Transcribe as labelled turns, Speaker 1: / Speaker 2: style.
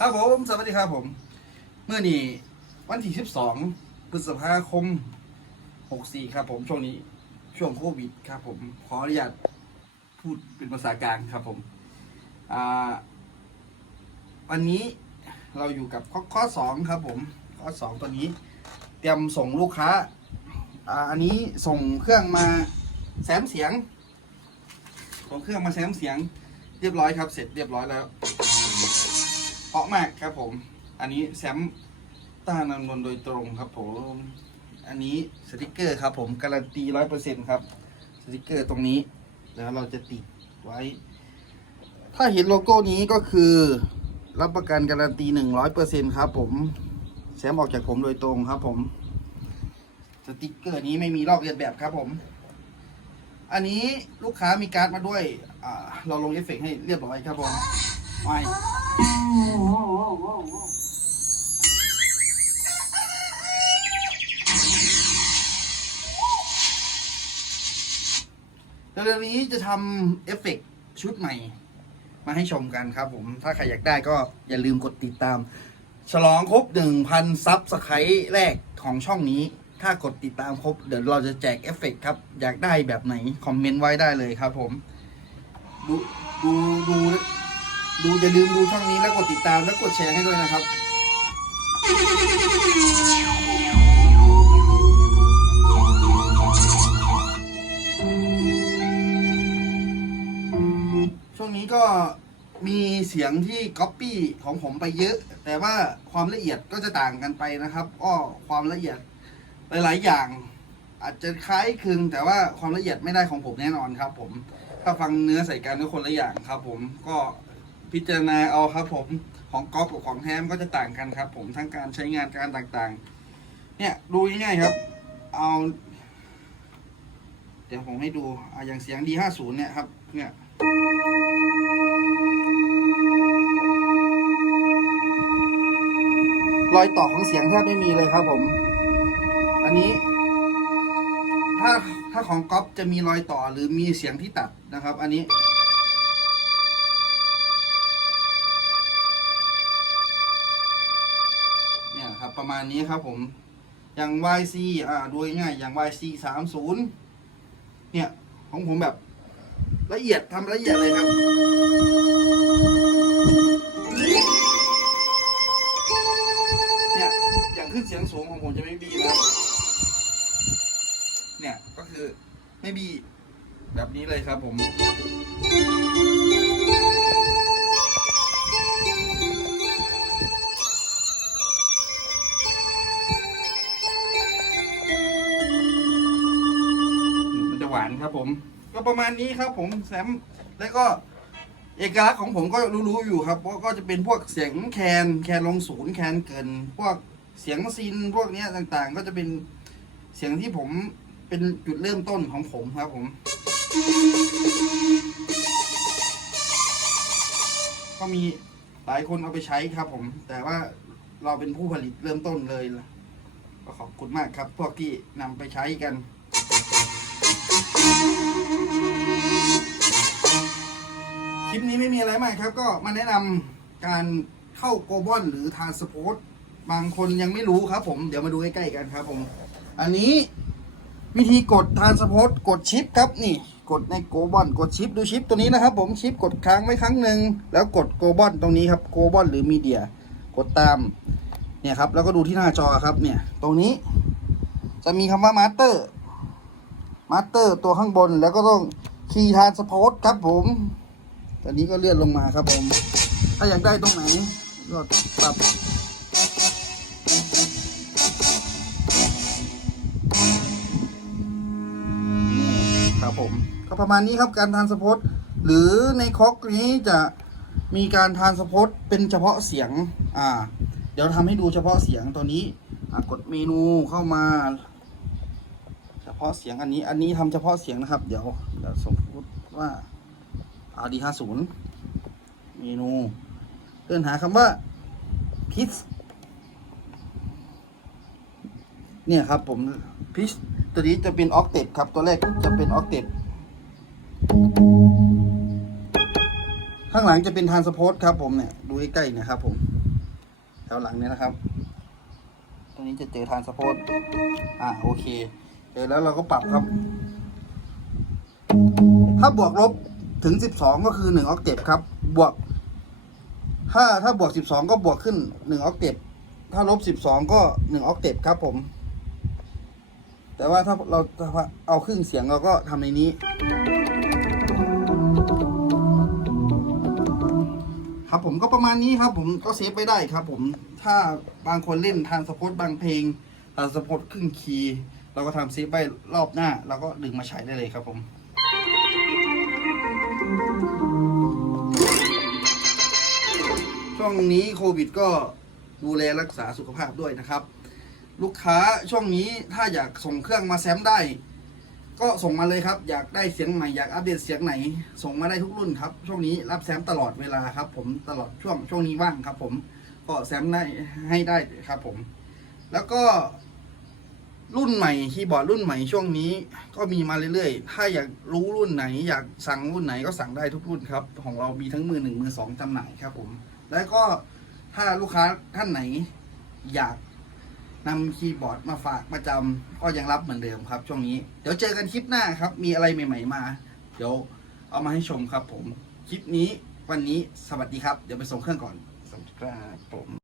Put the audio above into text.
Speaker 1: ครับผม สวัสดีครับผมเมื่อนี้วันที่ 12พฤษภาคม 64 ครับผมช่วงนี้ช่วงโควิดครับผม ขออนุญาตพูดเป็นภาษากลางครับผมวันนี้เราอยู่กับข้อข้อสองครับผมข้อสองตัวนี้ เตรียมส่งลูกค้าอ่าอันนี้ส่งเครื่องมาแซมเสียงส่งเครื่องมาแซมเสียง เรียบร้อยครับ เสร็จเรียบร้อยแล้ว เพราะมากครับผม อันนี้แซมต้านำนนโดยตรงครับผม อันนี้สติกเกอร์ครับผมการันตีร้อยเปอร์เซ็นครับ สติกเกอร์ตรงนี้ แล้วเราจะติดไว้ ถ้าเห็นโลโก้นี้ก็คือ รับประกันการันตีหนึ่งร้อยเปอร์เซ็นครับผม แซมออกจากผมโดยตรงครับผม สติกเกอร์นี้ไม่มีลอกเลียนแบบครับผมอันนี้ลูกค้ามีการ์ดมาด้วย เราลงเอฟเฟกต์ให้เรียบร้อยครับผม ไปเร็วๆนี้จะทำเอฟเฟกต์ชุดใหม่ มาให้ชมกันครับผม ถ้าใครอยากได้ก็อย่าลืมกดติดตาม ฉลองครบ 1,000 ซับสไครต์แรกของช่องนี้ ถ้ากดติดตามครบ เดี๋ยวเราจะแจกเอฟเฟกต์ครับ อยากได้แบบไหน คอมเมนต์ไว้ได้เลยครับผม ดู ดู ดู ดูอย่าลืมดูช่องนี้แล้วกดติดตามแล้วกดแชร์ให้ด้วยนะครับช่วงนี้ก็มีเสียงที่ก๊อปปี้ของผมไปเยอะ แต่ว่าความละเอียดก็จะต่างกันไปนะครับก็ความละเอียดหลาย ๆ อย่าง อาจจะคล้ายคลึงแต่ว่าความละเอียดไม่ได้ของผมแน่นอนครับ ผม ถ้าฟังเนื้อใส่กันก็คนละอย่างครับ ผมก็ พิจารณาเอาครับผมของก๊อปกับของแท้มก็จะต่างกันครับ ผมทั้งการใช้งานการต่างๆ เนี่ยดูง่ายๆครับ เอา เดี๋ยวผมให้ดูอะอย่างเสียง D50 เนี่ยครับ เนี่ยรอยต่อของเสียงแทบไม่มีเลยครับผม อันนี้ ถ้าถ้าของก๊อปจะมีรอยต่อหรือมีเสียงที่ตัดนะครับ อันนี้ ประมาณนี้ครับผม อย่าง YC อ่าดูง่ายอย่าง YC 30เนี่ย ของผมแบบละเอียดทำละเอียดเลยครับ เนี่ย อย่างขึ้นเสียงสูงของผมจะไม่บีนะเนี่ย ก็คือไม่บีแบบนี้เลยครับผมานครับผม ก็ประมาณนี้ครับผมแซมแล้วก็เอกลักษณ์ของผมก็รู้ๆอยู่ครับว่าก็จะเป็นพวกเสียงแคนแคนลงศูนย์แคนเกิน พวกเสียงซินพวกเนี้ยต่างๆ ก็จะเป็นเสียงที่ผมเป็นจุดเริ่มต้นของผมครับผมก็มีหลายคนเอาไปใช้ครับผม แต่ว่าเราเป็นผู้ผลิตเริ่มต้นเลยก็ขอบคุณมากครับ พวกที่นำไปใช้กัน คลิปนี้ไม่มีอะไรมากครับ ก็มาแนะนำการเข้าโกลบอลหรือทานสปอร์ตบางคนยังไม่รู้ครับ ผมเดี๋ยวมาดูใกล้ๆกันครับ ผม อันนี้วิธีกดทานสปอร์ตกดชิปครับนี่ กดในโกลบอลกดชิปดูชิปตัวนี้นะครับ ผมชิปกดค้างไว้ครั้งหนึ่งแล้วกดโกลบอลตรงนี้ครับโกลบอลหรือมีเดียกดตามเนี่ยครับแล้วก็ดูที่หน้าจอครับเนี่ยตรงนี้จะมีคำว่ามาสเตอร์ มาสเตอร์ตัวข้างบนแล้วก็ต้องคีย์ทานสปอร์ตครับผม ตอนนี้ก็เลื่อนลงมาครับผม ถ้าอยากได้ตรงไหนก็ปรับครับผม ก็ประมาณนี้ครับการทานสปอร์ตหรือในคอกนี้จะมีการทานสปอร์ตเป็นเฉพาะเสียง อ่า เดี๋ยวทำให้ดูเฉพาะเสียงตัวนี้กดเมนูเข้ามา พาะเสียงอันนี้ อันนี้ทำเฉพาะเสียงนะครับ เดี๋ยวเดี๋ยวสมมติว่า RD ห้าศูนย์เมนูเดินหาคำว่าพิชเนี่ยครับผมพิชตัวนี้จะเป็นออกเต็ครับ ตัวแรกจะเป็นออกเต็ข้างหลังจะเป็นทานสปอร์ตครับผมเนี่ยดูใกล้ๆเนะครับผมแถวหลังเนี่ยนะครับ ตรงนี้จะเจอทานสปอร์ตอ่าโอเค แล้วเราก็ปรับครับ ถ้าบวกลบถึงสิบสองก็คือหนึ่งออกเตปครับ บวก ถ้าถ้าบวกสิบสองก็บวกขึ้นหนึ่งออกเตปถ้าลบสิบสองก็หนึ่งออกเตปครับผม แต่ว่าถ้าเราเอาครึ่งเสียงเราก็ทำในนี้ ครับผมก็ประมาณนี้ครับ ผมก็เซฟไปได้ครับ ผม ถ้าบางคนเล่นทานสปอตบางเพลงทานสปอตครึ่งคีย์ เราก็ทำเซฟไปรอบหน้าเราก็ดึงมาใช้ได้เลยครับผมช่วงนี้โควิดก็ดูแลรักษาสุขภาพด้วยนะครับ ลูกค้าช่วงนี้ถ้าอยากส่งเครื่องมาแซมได้ ก็ส่งมาเลยครับ อยากได้เสียงใหม่อยากอัปเดตเสียงไหน ส่งมาได้ทุกรุ่นครับ ช่วงนี้รับแซมตลอดเวลาครับ ผมตลอดช่วงช่วงนี้ว่างครับ ผมก็แซมได้ให้ได้ครับผม แล้วก็ รุ่นใหม่คีย์บอร์ดรุ่นใหม่ช่วงนี้ก็มีมาเรื่อยๆ ถ้าอยากรู้รุ่นไหน อยากสั่งรุ่นไหนก็สั่งได้ทุกรุ่นครับ ของเรามีทั้งมือหนึ่งมือสองจำหน่ายครับผม แล้วก็ถ้าลูกค้าท่านไหนอยากนำคีย์บอร์ดมาฝากประจำก็ยังรับเหมือนเดิมครับ ช่วงนี้ เดี๋ยวเจอกันคลิปหน้าครับ มีอะไรใหม่ ๆ มา เดี๋ยวเอามาให้ชมครับผม คลิปนี้วันนี้สวัสดีครับ เดี๋ยวไปส่งเครื่องก่อน สวัสดีครับผม